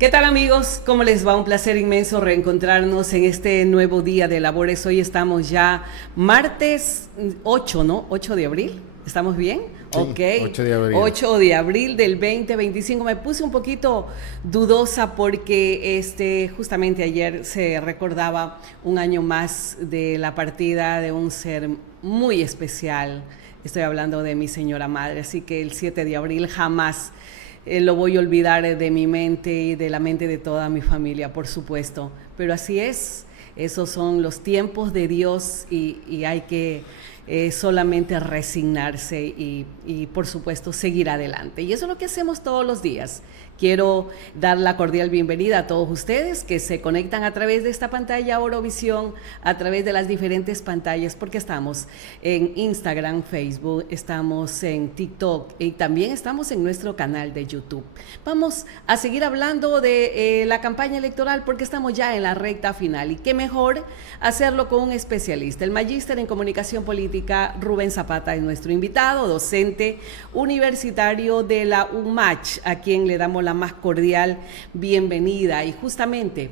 ¿Qué tal, amigos? ¿Cómo les va? Un placer inmenso reencontrarnos en este nuevo día de labores. Hoy estamos ya martes 8, ¿no? 8 de abril. ¿Estamos bien? Sí, Ok. 8 de abril. 8 de abril del 2025. Me puse un poquito dudosa porque justamente ayer se recordaba un año más de la partida de un ser muy especial. Estoy hablando de mi señora madre, así que el 7 de abril jamás lo voy a olvidar de mi mente y de la mente de toda mi familia, por supuesto. Pero así es, esos son los tiempos de Dios y hay que solamente resignarse y, por supuesto, seguir adelante. Y eso es lo que hacemos todos los días. Quiero dar la cordial bienvenida a todos ustedes que se conectan a través de esta pantalla Orovisión, a través de las diferentes pantallas, porque estamos en Instagram, Facebook, estamos en TikTok y también estamos en nuestro canal de YouTube. Vamos a seguir hablando de la campaña electoral porque estamos ya en la recta final y qué mejor hacerlo con un especialista. El magíster en comunicación política Rubén Zapata es nuestro invitado, docente universitario de la UMACH, a quien le damos la más cordial bienvenida. Y justamente,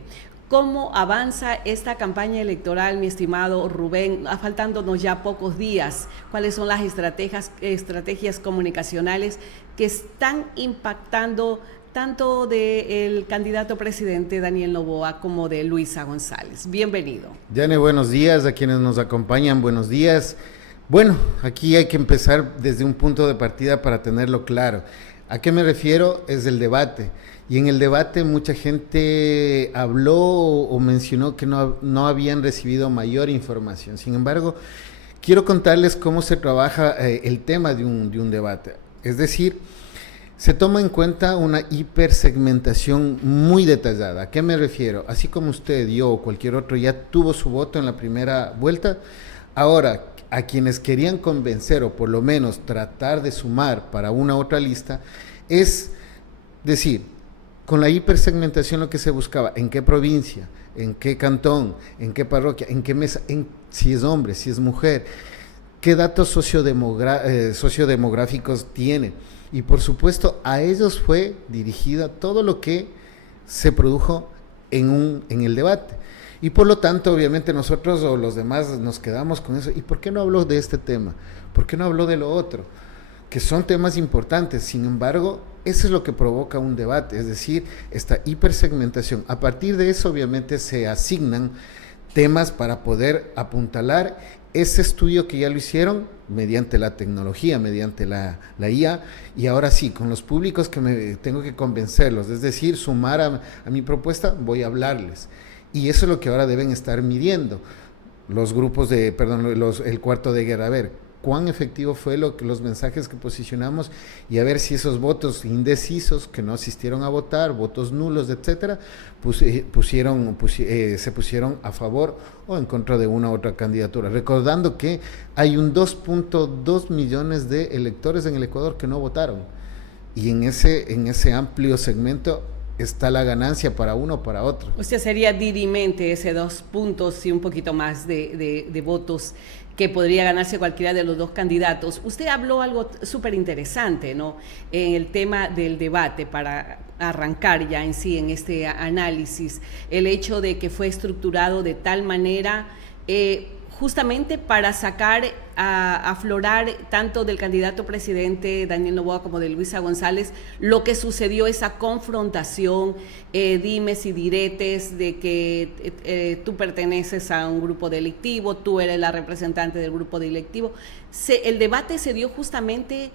¿cómo avanza esta campaña electoral, mi estimado Rubén? Faltándonos ya pocos días, ¿cuáles son las estrategias comunicacionales que están impactando tanto del candidato presidente Daniel Noboa como de Luisa González? Bienvenido. Yane, buenos días, a quienes nos acompañan, buenos días. Bueno, aquí hay que empezar desde un punto de partida para tenerlo claro. ¿A qué me refiero? Es el debate. Y en el debate mucha gente habló o mencionó que no habían recibido mayor información. Sin embargo, quiero contarles cómo se trabaja el tema de un debate. Es decir, se toma en cuenta una hipersegmentación muy detallada. ¿A qué me refiero? Así como usted, yo o cualquier otro ya tuvo su voto en la primera vuelta, ahora a quienes querían convencer o por lo menos tratar de sumar para una otra lista, es decir, con la hipersegmentación lo que se buscaba, en qué provincia, en qué cantón, en qué parroquia, en qué mesa, si es hombre, si es mujer, qué datos sociodemográficos tiene. Y por supuesto a ellos fue dirigida todo lo que se produjo en el debate. Y por lo tanto, obviamente nosotros o los demás nos quedamos con eso. ¿Y por qué no habló de este tema? ¿Por qué no habló de lo otro? Que son temas importantes. Sin embargo, eso es lo que provoca un debate, es decir, esta hipersegmentación. A partir de eso, obviamente, se asignan temas para poder apuntalar ese estudio que ya lo hicieron mediante la tecnología, mediante la IA, y ahora sí, con los públicos que me tengo que convencerlos, es decir, sumar a mi propuesta, voy a hablarles. Y eso es lo que ahora deben estar midiendo los grupos el cuarto de guerra, a ver cuán efectivo fue los mensajes que posicionamos y a ver si esos votos indecisos que no asistieron a votar, votos nulos, etcétera, se pusieron a favor o en contra de una u otra candidatura. Recordando que hay un 2.2 millones de electores en el Ecuador que no votaron y en ese amplio segmento está la ganancia para uno o para otro. Usted sería dirimente ese 2 puntos y un poquito más de votos que podría ganarse cualquiera de los dos candidatos. Usted habló algo súper interesante, ¿no? En el tema del debate, para arrancar ya en sí en este análisis, el hecho de que fue estructurado de tal manera justamente para sacar a aflorar tanto del candidato presidente Daniel Noboa como de Luisa González lo que sucedió, esa confrontación, dimes y diretes de que tú perteneces a un grupo delictivo, tú eres la representante del grupo delictivo. El debate se dio justamente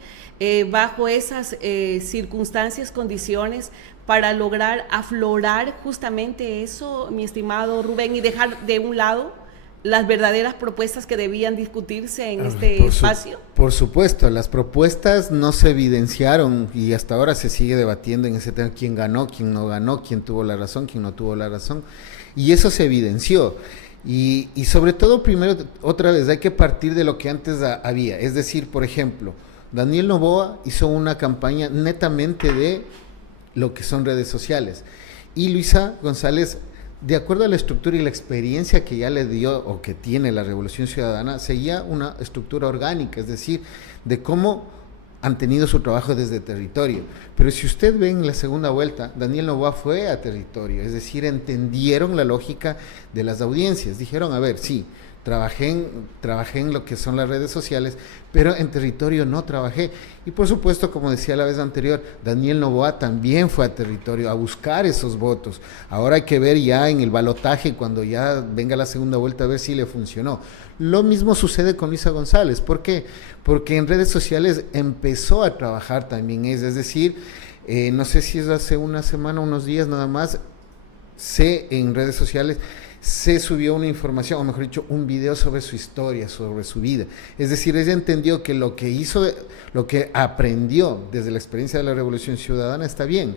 bajo esas circunstancias, condiciones, para lograr aflorar justamente eso, mi estimado Rubén, y dejar de un lado las verdaderas propuestas que debían discutirse en este espacio. Por supuesto, las propuestas no se evidenciaron y hasta ahora se sigue debatiendo en ese tema, quién ganó, quién no ganó, quién tuvo la razón, quién no tuvo la razón, y eso se evidenció. Y sobre todo, primero, otra vez, hay que partir de lo que antes había, es decir, por ejemplo, Daniel Noboa hizo una campaña netamente de lo que son redes sociales, y Luisa González, de acuerdo a la estructura y la experiencia que ya le dio o que tiene la Revolución Ciudadana, seguía una estructura orgánica, es decir, de cómo han tenido su trabajo desde territorio. Pero si usted ve en la segunda vuelta, Daniel Noboa fue a territorio, es decir, entendieron la lógica de las audiencias. Dijeron, a ver, sí, trabajé en lo que son las redes sociales, pero en territorio no trabajé. Y por supuesto, como decía la vez anterior, Daniel Noboa también fue a territorio a buscar esos votos. Ahora hay que ver ya en el balotaje, cuando ya venga la segunda vuelta, a ver si le funcionó. Lo mismo sucede con Luisa González. ¿Por qué? Porque en redes sociales empezó a trabajar también, es decir, no sé si es hace una semana, unos días nada más, en redes sociales se subió una información, o mejor dicho, un video sobre su historia, sobre su vida. Es decir, ella entendió que lo que hizo, lo que aprendió desde la experiencia de la Revolución Ciudadana está bien,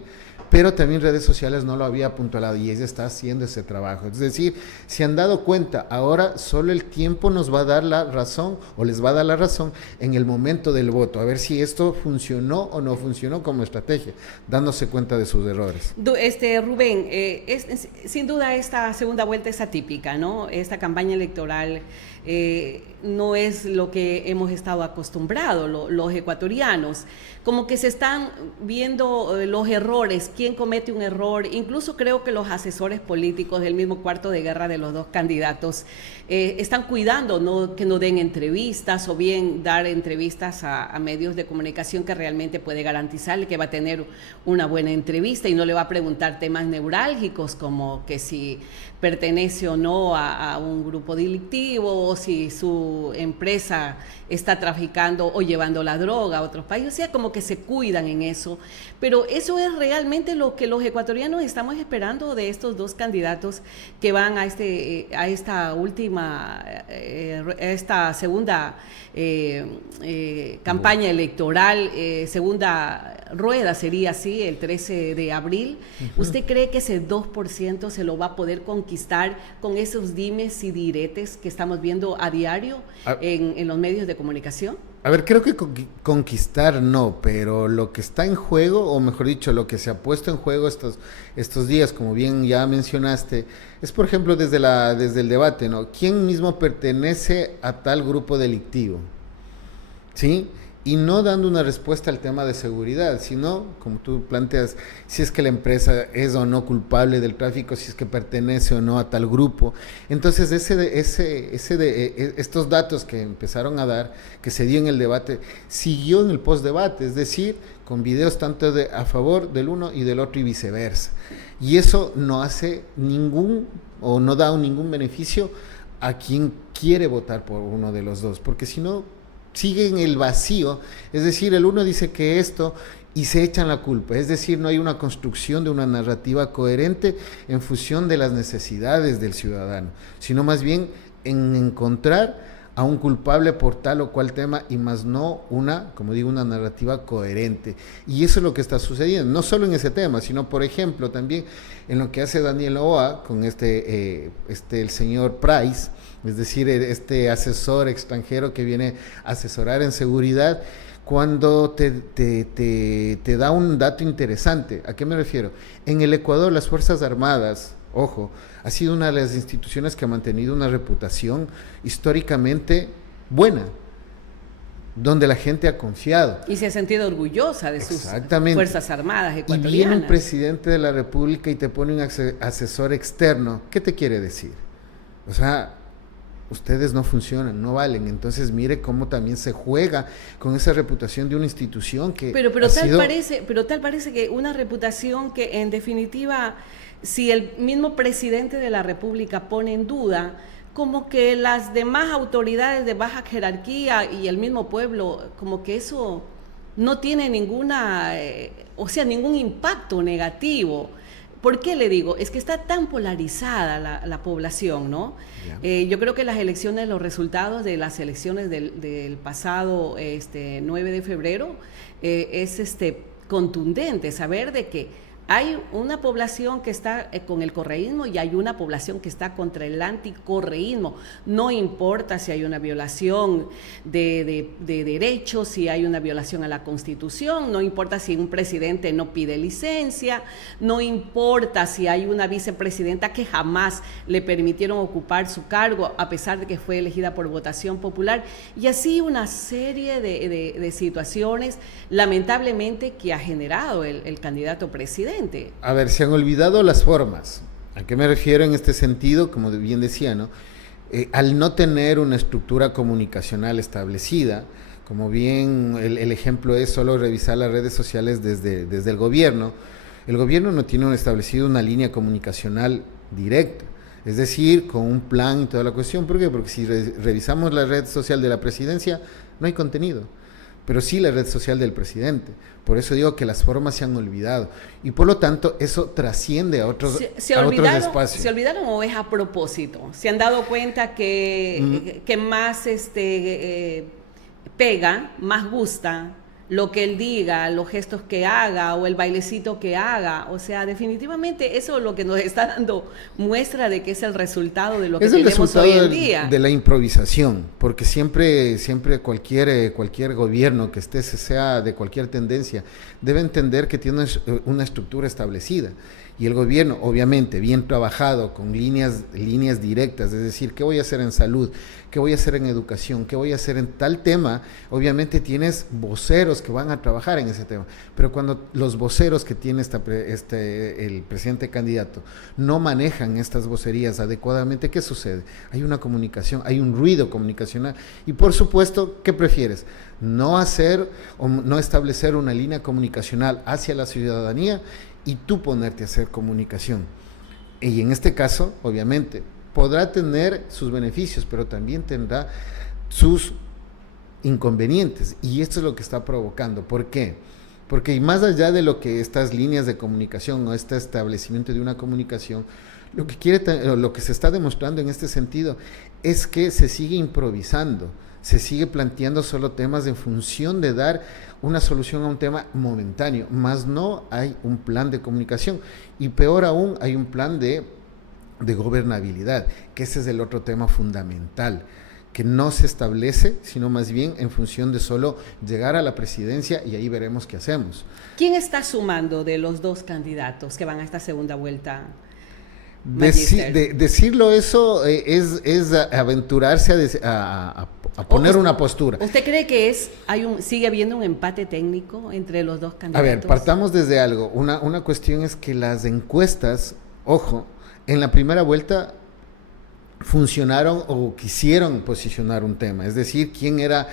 pero también redes sociales no lo había apuntalado y ella está haciendo ese trabajo. Es decir, se han dado cuenta, ahora solo el tiempo nos va a dar la razón, o les va a dar la razón en el momento del voto, a ver si esto funcionó o no funcionó como estrategia, dándose cuenta de sus errores. Rubén, sin duda esta segunda vuelta es atípica, ¿no? Esta campaña electoral no es lo que hemos estado acostumbrados los ecuatorianos, como que se están viendo los errores, quién comete un error. Incluso creo que los asesores políticos del mismo cuarto de guerra de los dos candidatos están cuidando, ¿no?, que no den entrevistas, o bien dar entrevistas a medios de comunicación que realmente puede garantizarle que va a tener una buena entrevista y no le va a preguntar temas neurálgicos como que si pertenece o no a un grupo delictivo, o si su empresa está traficando o llevando la droga a otros países. O sea, como que se cuidan en eso. Pero eso es realmente lo que los ecuatorianos estamos esperando de estos dos candidatos que van a esta segunda campaña electoral, segunda rueda sería así, el 13 de abril. ¿Usted cree que ese 2% se lo va a poder conquistar con esos dimes y diretes que estamos viendo a diario en los medios de comunicación? A ver, creo que conquistar no, pero lo que está en juego, o mejor dicho, lo que se ha puesto en juego estos días, como bien ya mencionaste, es por ejemplo desde el debate, ¿no? ¿Quién mismo pertenece a tal grupo delictivo? ¿Sí? Y no dando una respuesta al tema de seguridad, sino, como tú planteas, si es que la empresa es o no culpable del tráfico, si es que pertenece o no a tal grupo. Entonces, estos datos que empezaron a dar, que se dio en el debate, siguió en el postdebate, es decir, con videos tanto a favor del uno y del otro y viceversa. Y eso no hace no da ningún beneficio a quien quiere votar por uno de los dos, porque si no, sigue en el vacío, es decir, el uno dice que esto y se echan la culpa, es decir, no hay una construcción de una narrativa coherente en función de las necesidades del ciudadano, sino más bien en encontrar a un culpable por tal o cual tema y más no una narrativa coherente. Y eso es lo que está sucediendo, no solo en ese tema, sino por ejemplo también en lo que hace Daniel Noboa con el señor Price, es decir, este asesor extranjero que viene a asesorar en seguridad, cuando te da un dato interesante. ¿A qué me refiero? En el Ecuador las Fuerzas Armadas, ojo, ha sido una de las instituciones que ha mantenido una reputación históricamente buena, donde la gente ha confiado. Y se ha sentido orgullosa de sus Fuerzas Armadas ecuatorianas. Y viene un presidente de la República y te pone un asesor externo. ¿Qué te quiere decir? O sea, ustedes no funcionan, no valen. Entonces mire cómo también se juega con esa reputación de una institución que tal parece que una reputación que en definitiva, si el mismo presidente de la República pone en duda, como que las demás autoridades de baja jerarquía y el mismo pueblo, como que eso no tiene ningún impacto negativo. ¿Por qué le digo? Es que está tan polarizada la población, ¿no? Yo creo que los resultados de las elecciones del pasado 9 de febrero es contundente, saber de que Hay una población que está con el correísmo y hay una población que está contra el anticorreísmo. No importa si hay una violación de derechos, si hay una violación a la Constitución, no importa si un presidente no pide licencia, no importa si hay una vicepresidenta que jamás le permitieron ocupar su cargo a pesar de que fue elegida por votación popular, y así una serie de situaciones, lamentablemente, que ha generado el candidato presidente. A ver, se han olvidado las formas. ¿A qué me refiero en este sentido? Como bien decía, ¿no? Al no tener una estructura comunicacional establecida, como bien el ejemplo es solo revisar las redes sociales desde el gobierno no tiene establecido una línea comunicacional directa, es decir, con un plan y toda la cuestión. ¿Por qué? Porque si revisamos la red social de la presidencia, no hay contenido, pero sí la red social del presidente. Por eso digo que las formas se han olvidado y por lo tanto eso trasciende a otros espacios. ¿Se olvidaron o es a propósito? ¿Se han dado cuenta que más pega, más gusta lo que él diga, los gestos que haga o el bailecito que haga? O sea, definitivamente eso es lo que nos está dando muestra de que es el resultado de lo que tenemos hoy en día. De la improvisación, porque siempre cualquier gobierno que sea de cualquier tendencia, debe entender que tiene una estructura establecida. Y el gobierno, obviamente, bien trabajado, con líneas directas, es decir, ¿qué voy a hacer en salud? ¿Qué voy a hacer en educación? ¿Qué voy a hacer en tal tema? Obviamente tienes voceros que van a trabajar en ese tema, pero cuando los voceros que tiene el presidente candidato no manejan estas vocerías adecuadamente, ¿qué sucede? Hay una comunicación, hay un ruido comunicacional, y por supuesto, ¿qué prefieres? No hacer o no establecer una línea comunicacional hacia la ciudadanía y tú ponerte a hacer comunicación. Y en este caso, obviamente, podrá tener sus beneficios, pero también tendrá sus inconvenientes. Y esto es lo que está provocando. ¿Por qué? Porque más allá de lo que estas líneas de comunicación o este establecimiento de una comunicación, lo que se está demostrando en este sentido es que se sigue improvisando, se sigue planteando solo temas en función de dar una solución a un tema momentáneo, más no hay un plan de comunicación, y peor aún hay un plan de gobernabilidad, que ese es el otro tema fundamental, que no se establece, sino más bien en función de solo llegar a la presidencia y ahí veremos qué hacemos. ¿Quién está sumando de los dos candidatos que van a esta segunda vuelta? Decirlo eso es aventurarse a poner una postura. ¿Usted cree que sigue habiendo un empate técnico entre los dos candidatos? A ver, partamos desde algo. Una cuestión es que las encuestas, ojo, en la primera vuelta funcionaron o quisieron posicionar un tema, es decir, quién era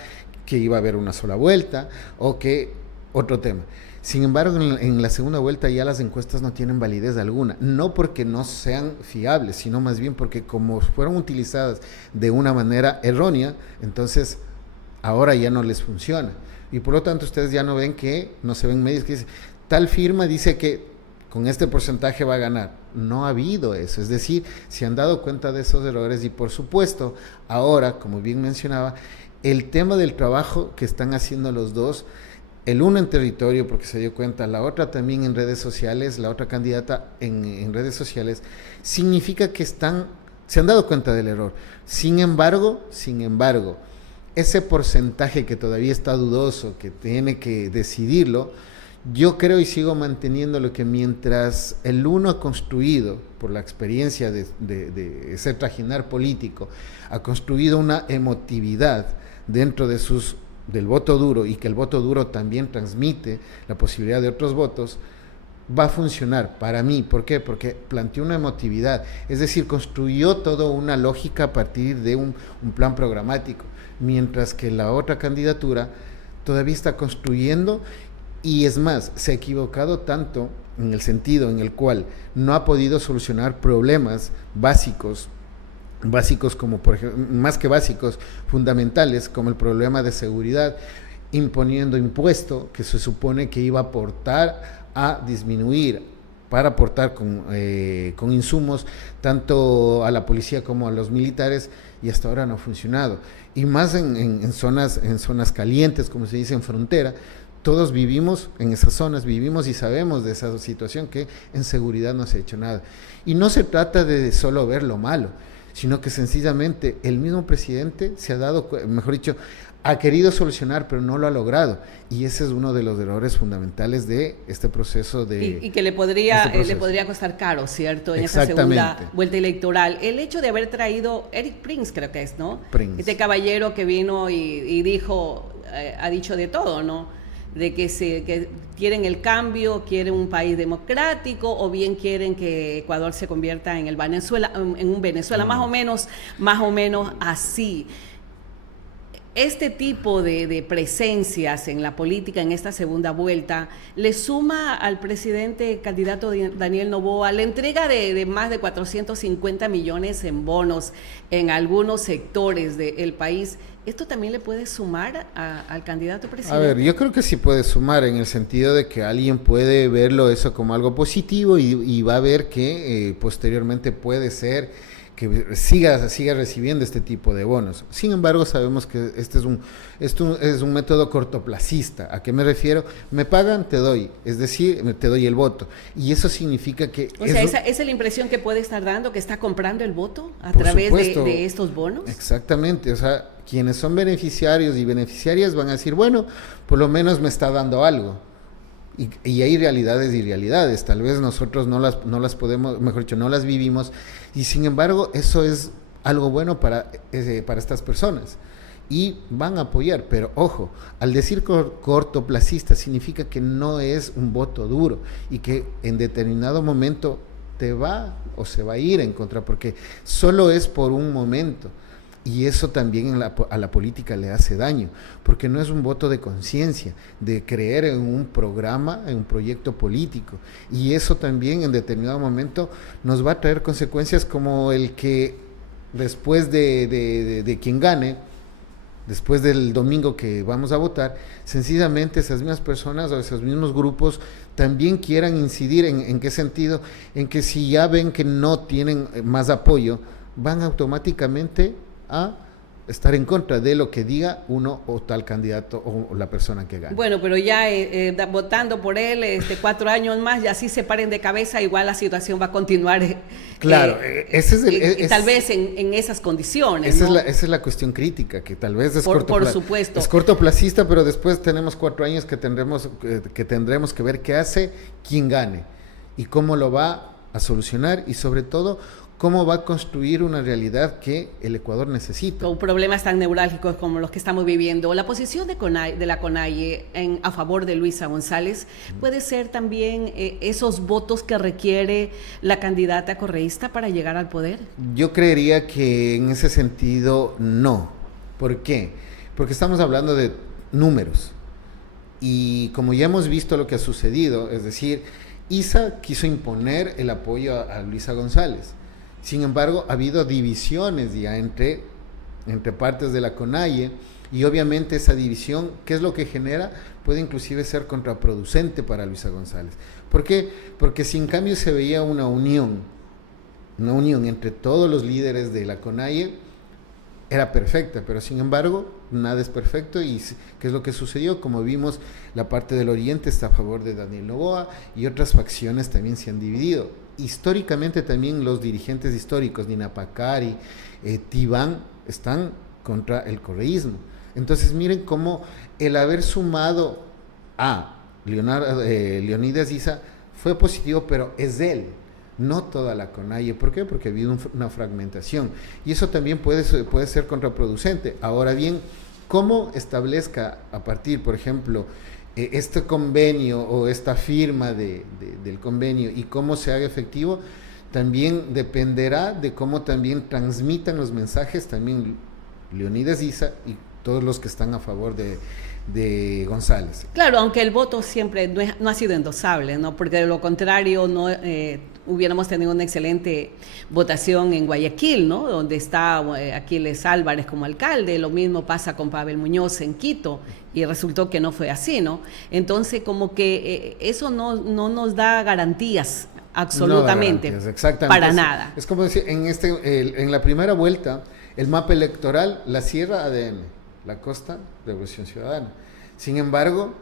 que iba a haber una sola vuelta o que otro tema. Sin embargo, en la segunda vuelta ya las encuestas no tienen validez alguna, no porque no sean fiables, sino más bien porque como fueron utilizadas de una manera errónea, entonces ahora ya no les funciona. Y por lo tanto ustedes ya no ven no se ven medios que dicen, tal firma dice que con este porcentaje va a ganar. No ha habido eso, es decir, se han dado cuenta de esos errores y por supuesto, ahora, como bien mencionaba, el tema del trabajo que están haciendo los dos, el uno en territorio porque se dio cuenta, la otra también en redes sociales, la otra candidata en redes sociales, significa que se han dado cuenta del error. Sin embargo, ese porcentaje que todavía está dudoso, que tiene que decidirlo, yo creo y sigo manteniendo lo que mientras el uno ha construido, por la experiencia de ser trajinar político, ha construido una emotividad dentro del voto duro y que el voto duro también transmite la posibilidad de otros votos, va a funcionar para mí. ¿Por qué? Porque planteó una emotividad, es decir, construyó toda una lógica a partir de un plan programático, mientras que la otra candidatura todavía está construyendo. Y es más, se ha equivocado tanto en el sentido en el cual no ha podido solucionar problemas básicos como, por ejemplo, más que básicos, fundamentales, como el problema de seguridad, imponiendo impuesto que se supone que iba a aportar a disminuir, para aportar con insumos tanto a la policía como a los militares, y hasta ahora no ha funcionado. Y más en zonas calientes, como se dice, en frontera, todos vivimos en esas zonas, vivimos y sabemos de esa situación que en seguridad no se ha hecho nada. Y no se trata de solo ver lo malo, sino que sencillamente el mismo presidente se ha dado, mejor dicho, ha querido solucionar, pero no lo ha logrado. Y ese es uno de los errores fundamentales de este proceso de... Y que le podría costar caro, ¿cierto? En esa segunda vuelta electoral. El hecho de haber traído Eric Prince, creo que es, ¿no? Prince. Este caballero que vino y dijo, ha dicho de todo, ¿no? De que quieren el cambio, quieren un país democrático, o bien quieren que Ecuador se convierta en un Venezuela, más o menos así. Este tipo de presencias en la política en esta segunda vuelta le suma al presidente candidato Daniel Noboa la entrega de más de 450 millones en bonos en algunos sectores del país. ¿Esto también le puede sumar al candidato presidente? A ver, yo creo que sí puede sumar en el sentido de que alguien puede verlo eso como algo positivo y va a ver que posteriormente puede ser que siga recibiendo este tipo de bonos. Sin embargo, sabemos que este es un método cortoplacista. ¿A qué me refiero? Me pagan, te doy, es decir, te doy el voto. Y eso significa que... O sea, esa es la impresión que puede estar dando, que está comprando el voto a través de estos bonos. Exactamente, o sea, quienes diarios y beneficiarias van a decir, bueno, por lo menos me está dando algo. Y hay realidades y realidades, tal vez nosotros no las podemos, mejor dicho, no las vivimos, y sin embargo eso es algo bueno para estas personas y van a apoyar, pero ojo, al decir cortoplacista significa que no es un voto duro y que en determinado momento te va o se va a ir en contra, porque solo es por un momento. Y eso también a la política le hace daño, porque no es un voto de conciencia, de creer en un programa, en un proyecto político. Y eso también en determinado momento nos va a traer consecuencias como el que después de quien gane, después del domingo que vamos a votar, sencillamente esas mismas personas o esos mismos grupos también quieran incidir en qué sentido, en que si ya ven que no tienen más apoyo, van automáticamente a estar en contra de lo que diga uno o tal candidato o la persona que gane. Bueno, pero ya votando por él 4 años más y así se paren de cabeza, igual la situación va a continuar. Claro, tal vez en esas condiciones. Esa, ¿no? Esa es la cuestión crítica, que tal vez por supuesto. Es cortoplacista, pero después tenemos 4 años que tendremos que ver qué hace, quién gane y cómo lo va a solucionar y sobre todo cómo va a construir una realidad que el Ecuador necesita. Con problemas tan neurálgicos como los que estamos viviendo. La posición de la CONAIE a favor de Luisa González puede ser también esos votos que requiere la candidata correísta para llegar al poder. Yo creería que en ese sentido no. ¿Por qué? Porque estamos hablando de números. Y como ya hemos visto lo que ha sucedido, es decir, ISA quiso imponer el apoyo a Luisa González. Sin embargo, ha habido divisiones ya entre partes de la CONAIE y obviamente esa división, ¿qué es lo que genera? Puede inclusive ser contraproducente para Luisa González. ¿Por qué? Porque si en cambio se veía una unión entre todos los líderes de la CONAIE, era perfecta, pero sin embargo, nada es perfecto y ¿qué es lo que sucedió? Como vimos, la parte del oriente está a favor de Daniel Noboa y otras facciones también se han dividido. Históricamente también los dirigentes históricos, Nina Pacari, Tibán, están contra el correísmo. Entonces miren cómo el haber sumado a Leonidas Issa fue positivo, pero es de él, no toda la CONAIE. ¿Por qué? Porque ha habido una fragmentación y eso también puede ser contraproducente. Ahora bien, ¿cómo establezca a partir, por ejemplo, este convenio o esta firma del convenio y cómo se haga efectivo? También dependerá de cómo también transmitan los mensajes también Leonidas Issa y todos los que están a favor de González. Claro, aunque el voto siempre no ha sido endosable, ¿no? Porque de lo contrario no hubiéramos tenido una excelente votación en Guayaquil, ¿no? Donde está Aquiles Álvarez como alcalde. Lo mismo pasa con Pavel Muñoz en Quito y resultó que no fue así, ¿no? Entonces como que eso no nos da garantías absolutamente, no da garantías, exactamente. Para nada. Es como decir, en la primera vuelta el mapa electoral la cierra ADN, la Costa Revolución Ciudadana. Sin embargo,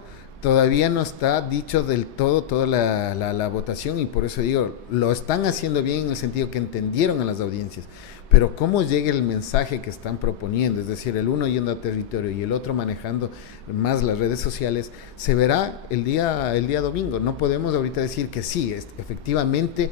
todavía no está dicho del todo toda la votación, y por eso digo, lo están haciendo bien en el sentido que entendieron a las audiencias, pero cómo llegue el mensaje que están proponiendo, es decir, el uno yendo a territorio y el otro manejando más las redes sociales, se verá el día domingo. No podemos ahorita decir que sí, efectivamente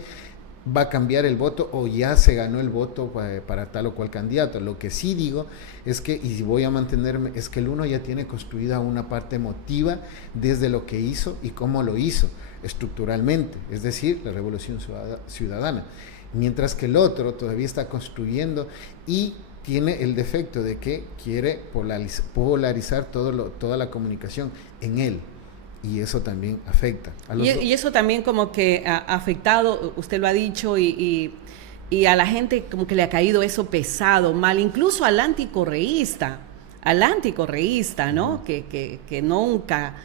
va a cambiar el voto o ya se ganó el voto para tal o cual candidato. Lo que sí digo es que, y voy a mantenerme, es que el uno ya tiene construida una parte emotiva desde lo que hizo y cómo lo hizo estructuralmente, es decir, la revolución ciudadana, mientras que el otro todavía está construyendo y tiene el defecto de que quiere polarizar toda la comunicación en él. Y eso también afecta. Y eso también como que ha afectado, usted lo ha dicho, y a la gente como que le ha caído eso pesado, mal, incluso al anticorreísta, ¿no? Que nunca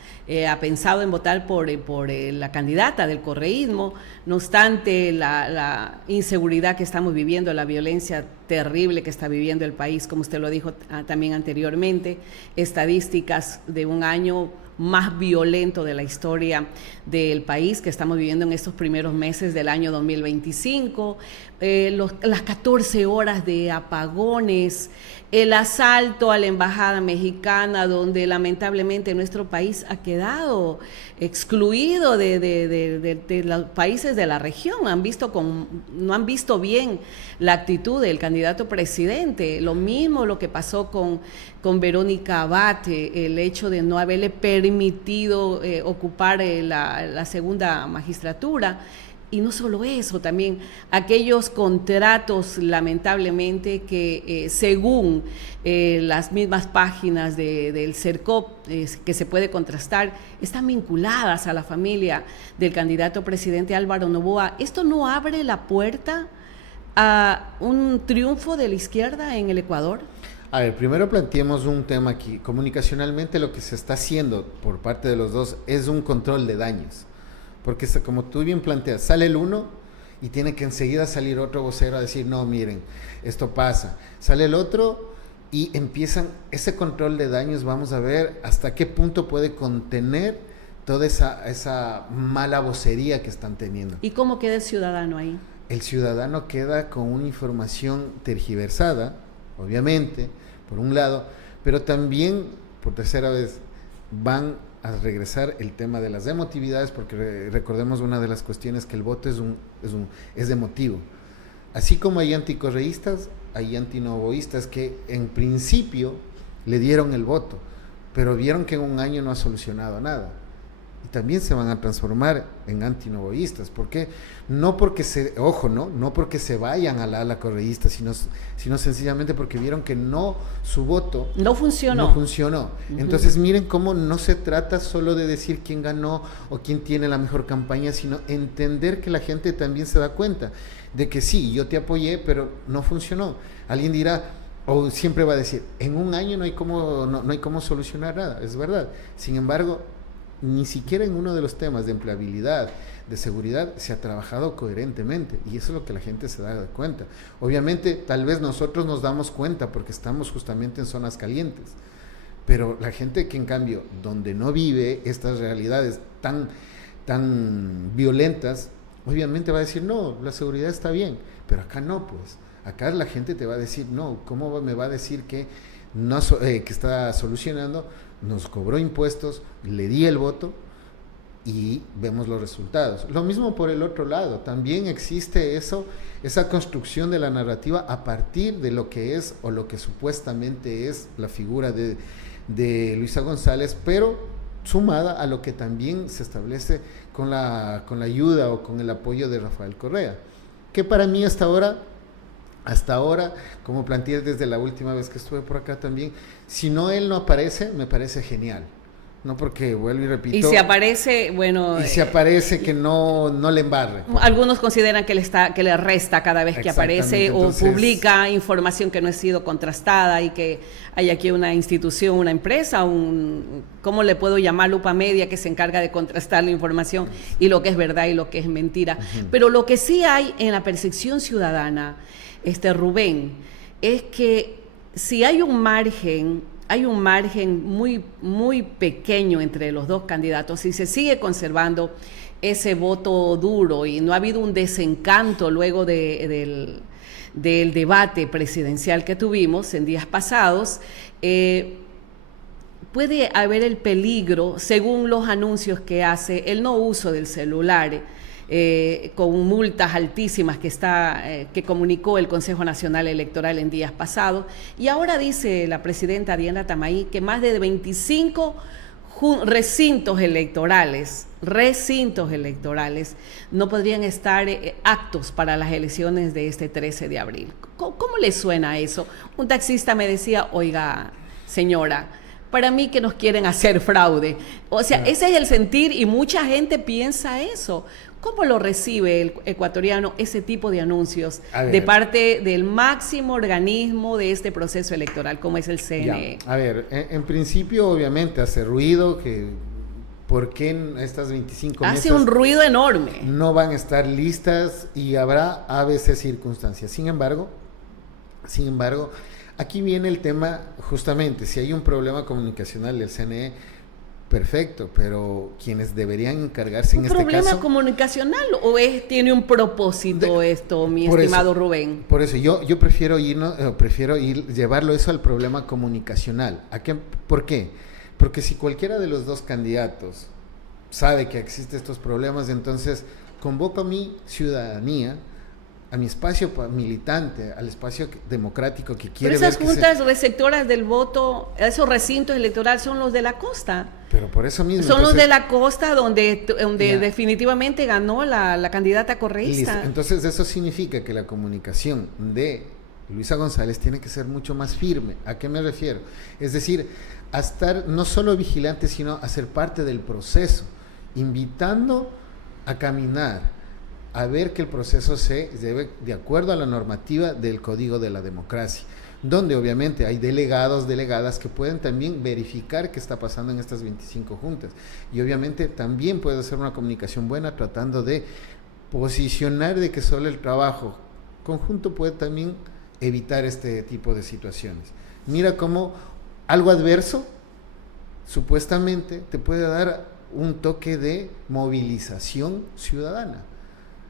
ha pensado en votar por la candidata del correísmo, no obstante la inseguridad que estamos viviendo, la violencia terrible que está viviendo el país, como usted lo dijo también anteriormente, estadísticas de un año más violento de la historia del país que estamos viviendo en estos primeros meses del año 2025, las 14 horas de apagones, el asalto a la embajada mexicana, donde lamentablemente nuestro país ha quedado excluido de los países de la región, no han visto bien la actitud del candidato presidente. Lo mismo lo que pasó con Verónica Abate, el hecho de no haberle permitido ocupar la segunda magistratura. Y no solo eso, también aquellos contratos, lamentablemente, que según las mismas páginas del CERCOP, que se puede contrastar, están vinculadas a la familia del candidato presidente Álvaro Noboa. ¿Esto no abre la puerta a un triunfo de la izquierda en el Ecuador? A ver, primero planteemos un tema aquí. Comunicacionalmente lo que se está haciendo por parte de los dos es un control de daños. Porque como tú bien planteas, sale el uno y tiene que enseguida salir otro vocero a decir, no, miren, esto pasa. Sale el otro y empiezan ese control de daños, vamos a ver hasta qué punto puede contener toda esa mala vocería que están teniendo. ¿Y cómo queda el ciudadano ahí? El ciudadano queda con una información tergiversada, obviamente, por un lado, pero también, por tercera vez, van a regresar el tema de las emotividades, porque recordemos una de las cuestiones que el voto es emotivo. Así como hay anticorreístas, hay antinovoístas que en principio le dieron el voto, pero vieron que en un año no ha solucionado nada. Y también se van a transformar en antinovoístas. ¿Por qué? No porque no porque se vayan a la ala correísta, sino sencillamente porque vieron que su voto no funcionó. Uh-huh. Entonces miren cómo no se trata solo de decir quién ganó o quién tiene la mejor campaña, sino entender que la gente también se da cuenta de que sí, yo te apoyé, pero no funcionó. Alguien dirá, o siempre va a decir, en un año no hay cómo solucionar nada, es verdad. Sin embargo, ni siquiera en uno de los temas de empleabilidad, de seguridad, se ha trabajado coherentemente, y eso es lo que la gente se da cuenta. Obviamente, tal vez nosotros nos damos cuenta porque estamos justamente en zonas calientes, pero la gente que en cambio, donde no vive estas realidades tan violentas, obviamente va a decir, no, la seguridad está bien, pero acá no, pues. Acá la gente te va a decir, no, ¿cómo me va a decir que está solucionando? Nos cobró impuestos, le di el voto y vemos los resultados. Lo mismo por el otro lado, también existe esa construcción de la narrativa a partir de lo que es o lo que supuestamente es la figura de Luisa González, pero sumada a lo que también se establece con la ayuda o con el apoyo de Rafael Correa, que para mí hasta ahora, como planteé desde la última vez que estuve por acá también, si él no aparece, me parece genial. No, porque vuelvo y repito. Y si aparece, bueno. Y si aparece, que no le embarre. Algunos consideran que le resta cada vez que aparece. Entonces, o publica información que no ha sido contrastada y que hay aquí una institución, una empresa, ¿cómo le puedo llamar? Lupa Media, que se encarga de contrastar la información y lo que es verdad y lo que es mentira. Uh-huh. Pero lo que sí hay en la percepción ciudadana, Rubén, es que si hay un margen hay un margen muy, muy pequeño entre los dos candidatos y se sigue conservando ese voto duro y no ha habido un desencanto luego del debate presidencial que tuvimos en días pasados, puede haber el peligro, según los anuncios que hace, el no uso del celular, con multas altísimas que comunicó el Consejo Nacional Electoral en días pasados. Y ahora dice la presidenta Diana Tamay que más de 25 recintos electorales no podrían estar aptos para las elecciones de este 13 de abril. ¿Cómo le suena eso? Un taxista me decía, oiga, señora, para mí que nos quieren hacer fraude. O sea, ese es el sentir y mucha gente piensa eso. ¿Cómo lo recibe el ecuatoriano ese tipo de anuncios de parte del máximo organismo de este proceso electoral, como es el CNE? Ya. A ver, en principio obviamente hace ruido que ¿por qué en estas 25 mesas hace un ruido enorme? No van a estar listas y habrá a veces circunstancias. Sin embargo, aquí viene el tema justamente, si hay un problema comunicacional del CNE, perfecto, pero quienes deberían encargarse en este caso... ¿Un problema comunicacional o tiene un propósito esto, mi estimado Rubén? Por eso, yo prefiero llevarlo eso al problema comunicacional. ¿Por qué? Porque si cualquiera de los dos candidatos sabe que existen estos problemas, entonces convoco a mi ciudadanía, a mi espacio militante, al espacio democrático que quiere ver. Pero esas juntas receptoras del voto, esos recintos electorales son los de la costa. Pero por eso mismo. Son los de la costa donde definitivamente ganó la candidata correísta. Listo. Entonces eso significa que la comunicación de Luisa González tiene que ser mucho más firme. ¿A qué me refiero? Es decir, a estar no solo vigilante, sino a ser parte del proceso, invitando a caminar, a ver que el proceso se lleve de acuerdo a la normativa del Código de la Democracia, donde obviamente hay delegados, delegadas que pueden también verificar qué está pasando en estas 25 juntas. Y obviamente también puede hacer una comunicación buena tratando de posicionar de que solo el trabajo conjunto puede también evitar este tipo de situaciones. Mira cómo algo adverso supuestamente te puede dar un toque de movilización ciudadana.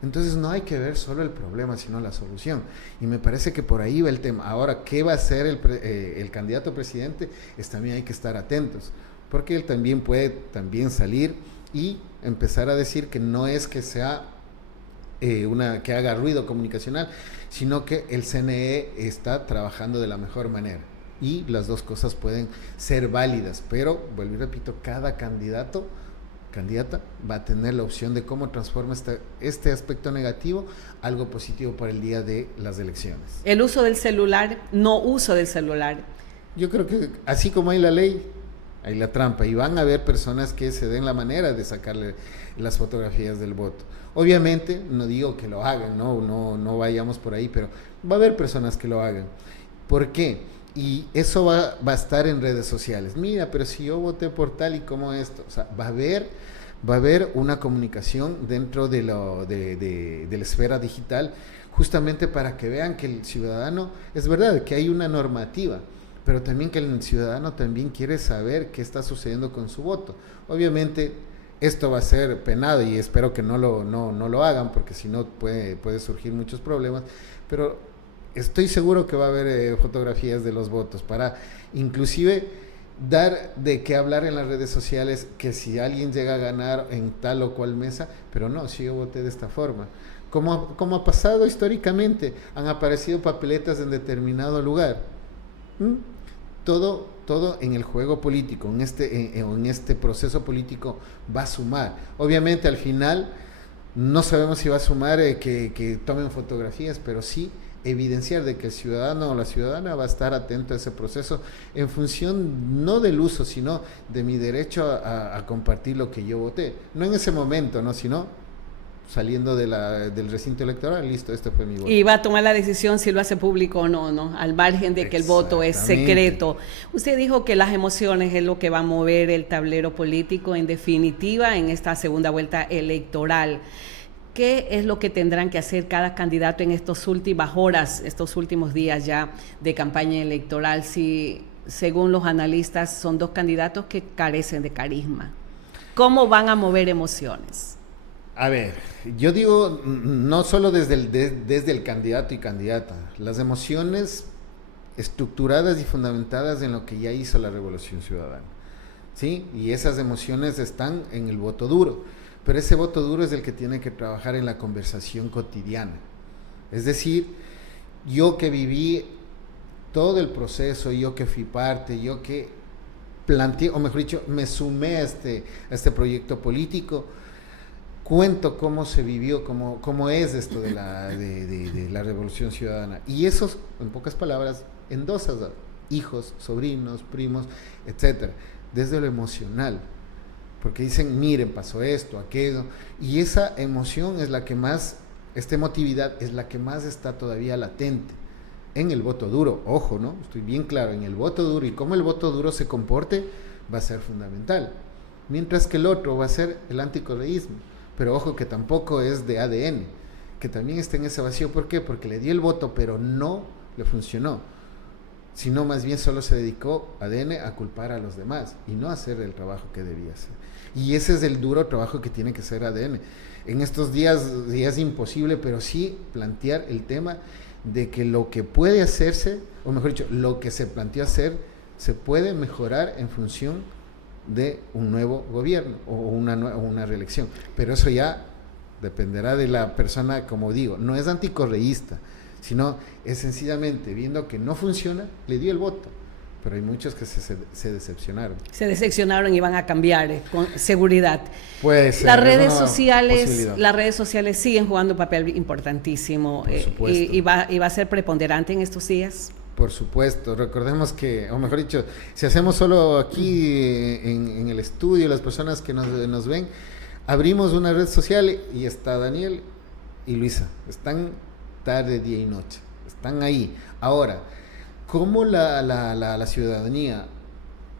Entonces no hay que ver solo el problema, sino la solución. Y me parece que por ahí va el tema. Ahora, ¿qué va a hacer el candidato presidente? También hay que estar atentos, porque él también puede salir y empezar a decir que no es que sea que haga ruido comunicacional, sino que el CNE está trabajando de la mejor manera. Y las dos cosas pueden ser válidas, pero, vuelvo y repito, cada candidata va a tener la opción de cómo transforma este aspecto negativo algo positivo para el día de las elecciones. El uso del celular, no uso del celular. Yo creo que así como hay la ley, hay la trampa, y van a haber personas que se den la manera de sacarle las fotografías del voto. Obviamente, no digo que lo hagan, no vayamos por ahí, pero va a haber personas que lo hagan. ¿Por qué? Y eso va a estar en redes sociales. Mira, pero si yo voté por tal y como esto, o sea, va a haber una comunicación dentro de la esfera digital, justamente para que vean que el ciudadano, es verdad que hay una normativa, pero también que el ciudadano también quiere saber qué está sucediendo con su voto. Obviamente esto va a ser penado y espero que no lo hagan, porque si no puede surgir muchos problemas, pero estoy seguro que va a haber fotografías de los votos para inclusive dar de qué hablar en las redes sociales, que si alguien llega a ganar en tal o cual mesa, pero no, si yo voté de esta forma. Como ha pasado históricamente, han aparecido papeletas en determinado lugar. Todo en el juego político, en este proceso político va a sumar. Obviamente al final no sabemos si va a sumar que tomen fotografías, pero sí evidenciar de que el ciudadano o la ciudadana va a estar atento a ese proceso en función no del uso, sino de mi derecho a compartir lo que yo voté. No en ese momento, sino saliendo del recinto electoral, listo, este fue mi voto. Y va a tomar la decisión si lo hace público o no, al margen de que el voto es secreto. Usted dijo que las emociones es lo que va a mover el tablero político en definitiva en esta segunda vuelta electoral. ¿Qué es lo que tendrán que hacer cada candidato en estas últimas horas, estos últimos días ya de campaña electoral? Si según los analistas, son dos candidatos que carecen de carisma. ¿Cómo van a mover emociones? A ver, yo digo, no solo desde el candidato y candidata, las emociones estructuradas y fundamentadas en lo que ya hizo la Revolución Ciudadana, ¿sí? Y esas emociones están en el voto duro, pero ese voto duro es el que tiene que trabajar en la conversación cotidiana. Es decir, yo que viví todo el proceso, yo que fui parte, yo que planteé, o mejor dicho, me sumé a este proyecto político, cuento cómo se vivió, cómo es esto de la Revolución Ciudadana. Y eso, en pocas palabras, endosas a hijos, sobrinos, primos, etcétera, desde lo emocional. Porque dicen, miren, pasó esto, aquello. Y esa emoción es la que más, esta emotividad es la que más está todavía latente en el voto duro. Ojo, ¿no? Estoy bien claro, en el voto duro, y cómo el voto duro se comporte va a ser fundamental. Mientras que el otro va a ser el anticorreísmo. Pero ojo que tampoco es de ADN, que también está en ese vacío. ¿Por qué? Porque le dio el voto, pero no le funcionó, sino más bien solo se dedicó ADN a culpar a los demás y no a hacer el trabajo que debía hacer. Y ese es el duro trabajo que tiene que hacer ADN. En estos días es imposible, pero sí plantear el tema de que lo que puede hacerse, o mejor dicho, lo que se planteó hacer, se puede mejorar en función de un nuevo gobierno o una reelección, pero eso ya dependerá de la persona. Como digo, no es anticorreísta, sino es sencillamente viendo que no funciona, le dio el voto, pero hay muchos que se decepcionaron. Se decepcionaron y van a cambiar con seguridad. Puede ser. Las redes sociales siguen jugando un papel importantísimo, y va a ser preponderante en estos días. Por supuesto, recordemos que, o mejor dicho, si hacemos solo aquí en el estudio, las personas que nos ven, abrimos una red social y está Daniel y Luisa, están tarde, día y noche, están ahí. Ahora, ¿cómo la ciudadanía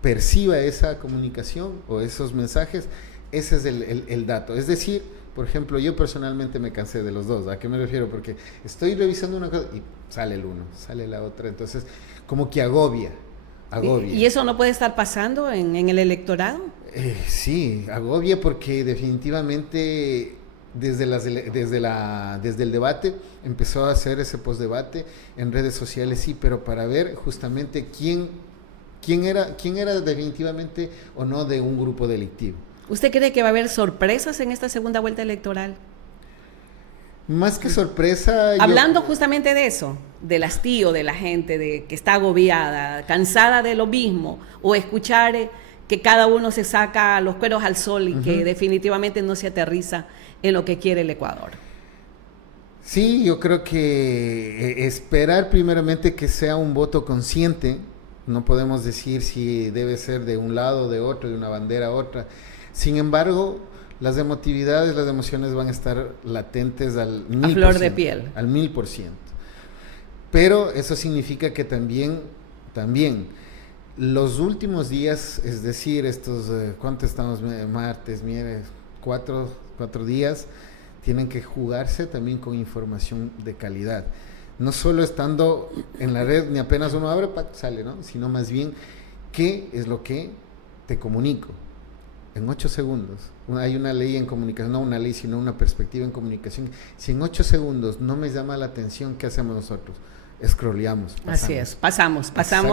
perciba esa comunicación o esos mensajes? Ese es el dato. Es decir, por ejemplo, yo personalmente me cansé de los dos. ¿A qué me refiero? Porque estoy revisando una cosa y sale el uno, sale la otra. Entonces, como que agobia. ¿Y eso no puede estar pasando en el electorado? Sí, agobia porque definitivamente desde el debate empezó a hacer ese postdebate en redes sociales, sí, pero para ver justamente quién era definitivamente o no de un grupo delictivo. ¿Usted cree que va a haber sorpresas en esta segunda vuelta electoral? Más que sorpresa... Hablando justamente de eso, del hastío de la gente, de que está agobiada, cansada de lo mismo, o escuchar que cada uno se saca los cueros al sol y que definitivamente no se aterriza en lo que quiere el Ecuador. Sí, yo creo que esperar primeramente que sea un voto consciente. No podemos decir si debe ser de un lado, de otro, de una bandera a otra. Sin embargo, las emotividades, las emociones van a estar latentes al 1000%. A flor de piel. Al 1000%. Pero eso significa que también los últimos días, es decir, estos, ¿cuánto estamos? Martes, miércoles, 4 días, tienen que jugarse también con información de calidad. No solo estando en la red, ni apenas uno abre, sale, ¿no? Sino más bien, ¿qué es lo que te comunico? En 8 segundos. Hay una ley en comunicación, no una ley, sino una perspectiva en comunicación. Si en 8 segundos no me llama la atención, ¿qué hacemos nosotros? Scrolleamos. Así es, pasamos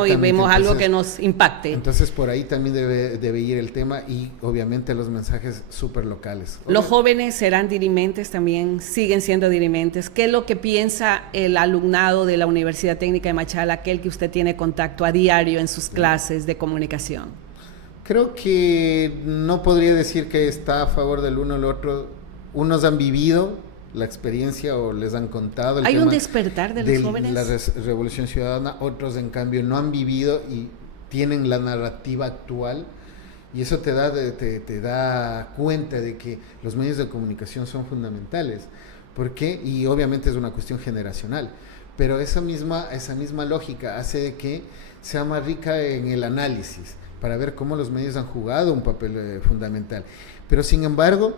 y vemos algo que nos impacte. Entonces por ahí también debe ir el tema y obviamente los mensajes súper locales. Los jóvenes serán dirimentes también, siguen siendo dirimentes. ¿Qué es lo que piensa el alumnado de la Universidad Técnica de Machala, aquel que usted tiene contacto a diario en sus clases de comunicación? Creo que no podría decir que está a favor del uno o el otro. Unos han vivido la experiencia o les han contado el ¿Hay tema un despertar de los jóvenes? La Revolución Ciudadana, otros en cambio no han vivido y tienen la narrativa actual, y eso te da cuenta de que los medios de comunicación son fundamentales. ¿Por qué? Y obviamente es una cuestión generacional, pero esa misma lógica hace de que sea más rica en el análisis, para ver cómo los medios han jugado un papel fundamental. Pero sin embargo,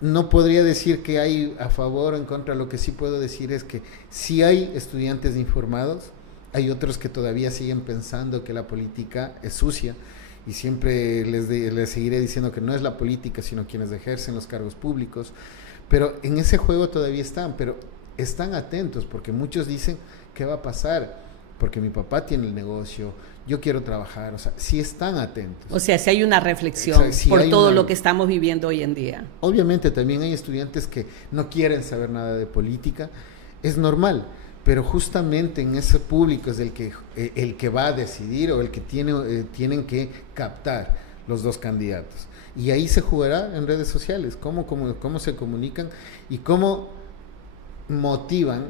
no podría decir que hay a favor o en contra. Lo que sí puedo decir es que sí hay estudiantes informados hay otros que todavía siguen pensando que la política es sucia, y siempre les seguiré diciendo que no es la política, sino quienes ejercen los cargos públicos, pero en ese juego todavía están, pero están atentos, porque muchos dicen, ¿qué va a pasar? Porque mi papá tiene el negocio, yo quiero trabajar, o sea, sí están atentos. O sea, si hay una reflexión, o sea, sí por todo lo que estamos viviendo hoy en día. Obviamente también hay estudiantes que no quieren saber nada de política, es normal, pero justamente en ese público es el que va a decidir, o el que tienen que captar los dos candidatos. Y ahí se jugará en redes sociales, cómo se comunican y cómo motivan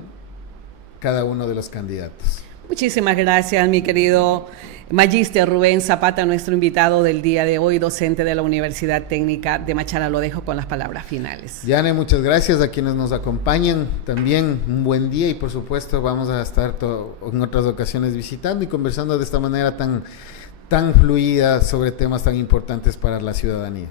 cada uno de los candidatos. Muchísimas gracias, mi querido Magíster Rubén Zapata, nuestro invitado del día de hoy, docente de la Universidad Técnica de Machala. Lo dejo con las palabras finales. Yane, muchas gracias a quienes nos acompañan. También un buen día, y por supuesto vamos a estar en otras ocasiones visitando y conversando de esta manera tan fluida sobre temas tan importantes para la ciudadanía.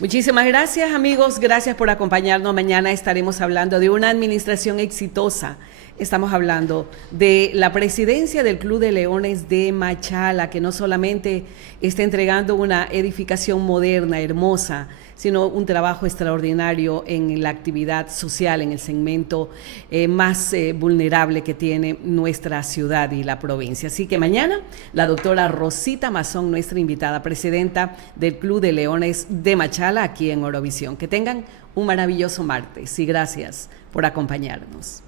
Muchísimas gracias, amigos. Gracias por acompañarnos. Mañana estaremos hablando de una administración exitosa. Estamos hablando de la presidencia del Club de Leones de Machala, que no solamente está entregando una edificación moderna, hermosa, sino un trabajo extraordinario en la actividad social, en el segmento más vulnerable que tiene nuestra ciudad y la provincia. Así que mañana la doctora Rosita Mazón, nuestra invitada, presidenta del Club de Leones de Machala, aquí en Orovisión. Que tengan un maravilloso martes y gracias por acompañarnos.